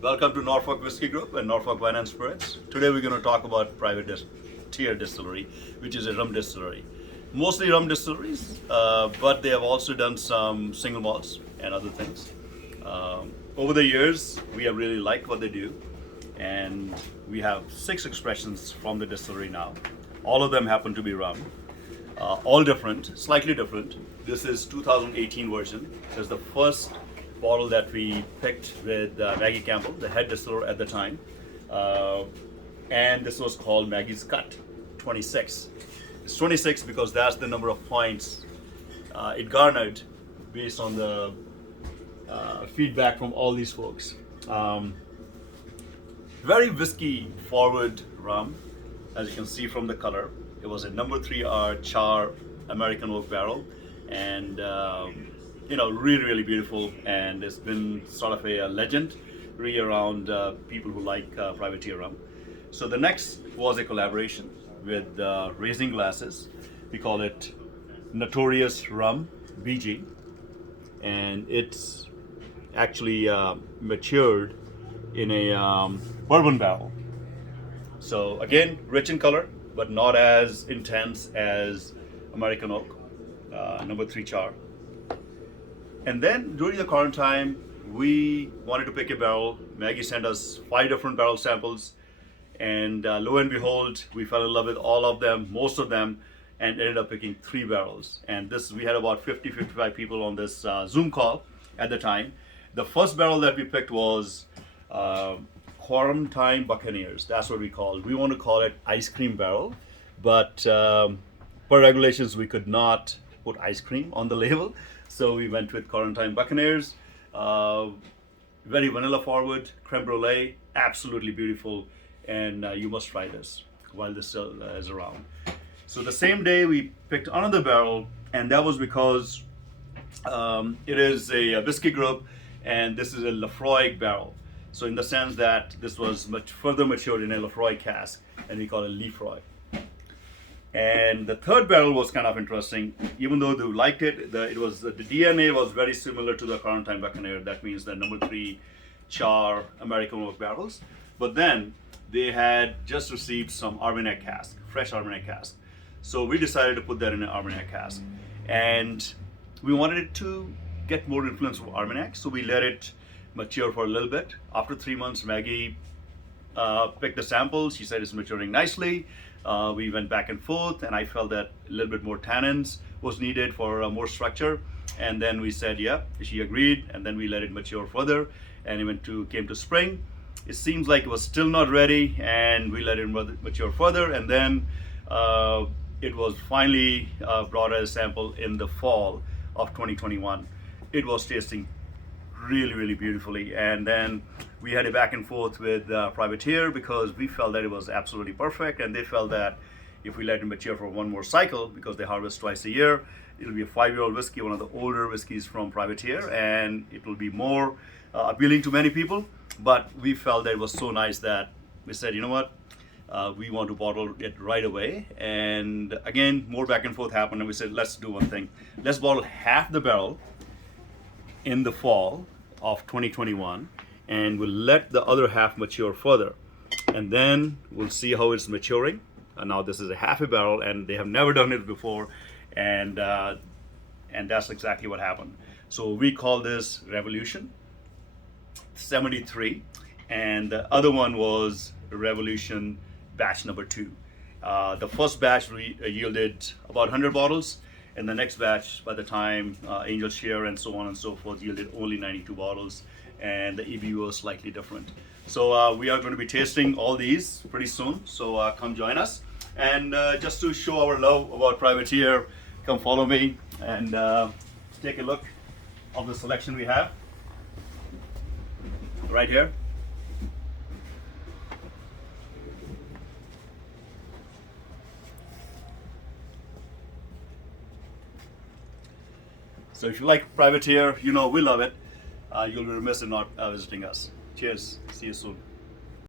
Welcome to Norfolk Whiskey Group and Norfolk Wine and Spirits. Today we're going to talk about tier distillery, which is a rum distillery. Mostly rum distilleries, but they have also done some single malts and other things. Over the years, we have really liked what they do, and we have 6 expressions from the distillery now. All of them happen to be rum, all different, slightly different. This is 2018 version. This is the first bottle that we picked with Maggie Campbell, the head distiller at the time, and this was called Maggie's Cut 26. It's 26 because that's the number of points it garnered based on the feedback from all these folks. Very whiskey forward rum, as you can see from the color. It was a number 3R char American oak barrel, and really beautiful, and it's been sort of a legendary around people who like privateer rum. So the next was a collaboration with Raising Glasses. We call it Notorious Rum BG, and it's actually matured in a bourbon barrel. So again, rich in color, but not as intense as American oak, number 3 char. And then during the quarantine, we wanted to pick a barrel. Maggie sent us 5 different barrel samples, and lo and behold, we fell in love with all of them, most of them, and ended up picking 3 barrels. And we had about 55 people on this Zoom call at the time. The first barrel that we picked was Quarantine Buccaneers. That's what we called. We want to call it ice cream barrel, but per regulations, we could not put ice cream on the label. So we went with Quarantine Buccaneers. Very vanilla forward, creme brulee, absolutely beautiful, and you must try this while this is around. So the same day we picked another barrel, and that was because it is a whiskey group, and this is a Lafroig barrel. So in the sense that this was much further matured in a Lafroig cask, and we call it Lefroy. And the third barrel was kind of interesting. Even though they liked it, the DNA was very similar to the Quarantine Buccaneer. That means the number 3 char American oak barrels. But then they had just received some Armani cask, fresh Armani cask. So we decided to put that in an Armani cask, and we wanted it to get more influence from Armagnac. So we let it mature for a little bit. After 3 months, Maggie picked the samples. She said it's maturing nicely. We went back and forth, and I felt that a little bit more tannins was needed for more structure. And then we said, yeah, she agreed, and then we let it mature further, and it came to spring. It seems like it was still not ready, and we let it mature further, and then it was finally brought as a sample in the fall of 2021. It was tasting really beautifully, and then we had a back and forth with Privateer because we felt that it was absolutely perfect, and they felt that if we let it mature for one more cycle, because they harvest twice a year, it'll be a 5-year-old whiskey, one of the older whiskeys from Privateer, and it will be more appealing to many people. But we felt that it was so nice that we said, you know what, we want to bottle it right away. And again, more back and forth happened, and we said, let's do one thing. Let's bottle half the barrel in the fall of 2021, and we'll let the other half mature further, and then we'll see how it's maturing. And now this is a half a barrel, and they have never done it before, and that's exactly what happened. So we call this Revolution 73, and the other one was Revolution batch number 2. The first batch yielded about 100 bottles, and the next batch, by the time Angel Share and so on and so forth, yielded only 92 bottles, and the EBU was slightly different. So we are going to be tasting all these pretty soon, so come join us. And just to show our love about Privateer, come follow me and take a look of the selection we have right here. So if you like Privateer, we love it. You'll be remiss in not visiting us. Cheers. See you soon.